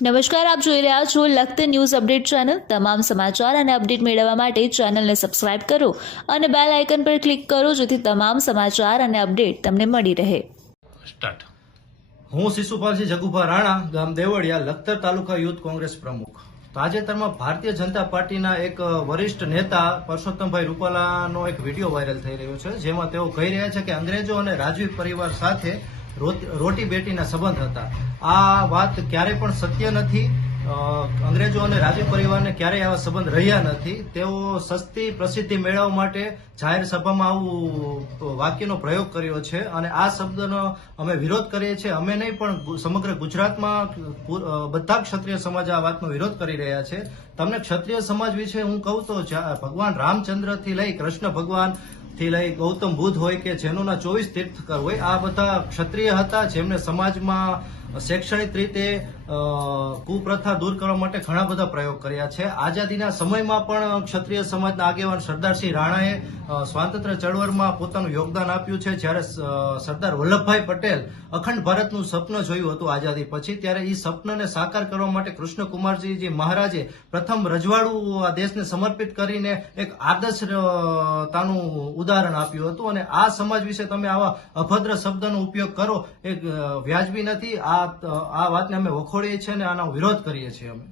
નમસ્કાર, આપ જોઈ રહ્યા છો લખત ન્યૂઝ અપડેટ ચેનલ। તમામ સમાચાર અને અપડેટ મેળવવા માટે ચેનલને સબસ્ક્રાઇબ કરો અને બેલ આઇકન પર ક્લિક કરો જેથી તમામ સમાચાર અને અપડેટ તમને મળી રહે। સ્ટાર્ટ। હું શિશુપાલસિંહ જગુભા રાણા, ગામ દેવળિયા, લખતર તાલુકા યુથ કોંગ્રેસ પ્રમુખ। તાજેતરમાં ભારતીય જનતા પાર્ટીના એક વરિષ્ઠ નેતા પરસોત્તમભાઈ રૂપાલાનો એક વિડીયો વાયરલ થઈ રહ્યો છે, જેમાં તેઓ કહી રહ્યા છે કે અંગ્રેજો અને રાજવી પરિવાર સાથે રોટી બેટીના સંબંધ હતા। આ વાત ક્યારે પણ સત્ય નથી। અંગ્રેજો અને રાજવી પરિવારને ક્યારેય આવા સંબંધ રહ્યા નથી। તેઓ સસ્તી પ્રસિદ્ધિ મેળવવા માટે જાહેર સભામાં આવું વાક્યનો પ્રયોગ કર્યો છે અને આ શબ્દનો અમે વિરોધ કરીએ છીએ। અમે નહીં પણ સમગ્ર ગુજરાતમાં બધા ક્ષત્રિય સમાજ આ વાતનો વિરોધ કરી રહ્યા છે। તમને ક્ષત્રિય સમાજ વિશે હું કહું તો ભગવાન રામચંદ્રથી લઈ કૃષ્ણ ભગવાન થી લઈ ગૌતમ બુદ્ધ હોય કે જેનુંના 24 તીર્થકર હોય, આ બધા ક્ષત્રિય હતા જેમને સમાજમાં શૈક્ષણિક રીતે કુપ્રથા દૂર કરવા માટે ઘણા બધા પ્રયોગ કર્યા છે। આઝાદીના સમયમાં પણ ક્ષત્રિય સમાજના આગેવાન સરદારસિંહ રાણાએ સ્વાતંત્ર્ય ચળવળમાં પોતાનું યોગદાન આપ્યું છે। જ્યારે સરદાર વલ્લભભાઈ પટેલ અખંડ ભારતનું સ્વપ્ન જોયું હતું આઝાદી પછી, ત્યારે એ સ્વપ્નને સાકાર કરવા માટે કૃષ્ણકુમારજી મહારાજે પ્રથમ રજવાડું આ દેશને સમર્પિત કરીને એક આદર્શતાનું ઉદાહરણ આપ્યું હતું અને આ સમાજ વિશે તમે આવા અભદ્ર શબ્દનો ઉપયોગ કરો એ વ્યાજબી નથી। આ વાતને અમે વખોડીએ છીએ અને આનો વિરોધ કરીએ છીએ અમે।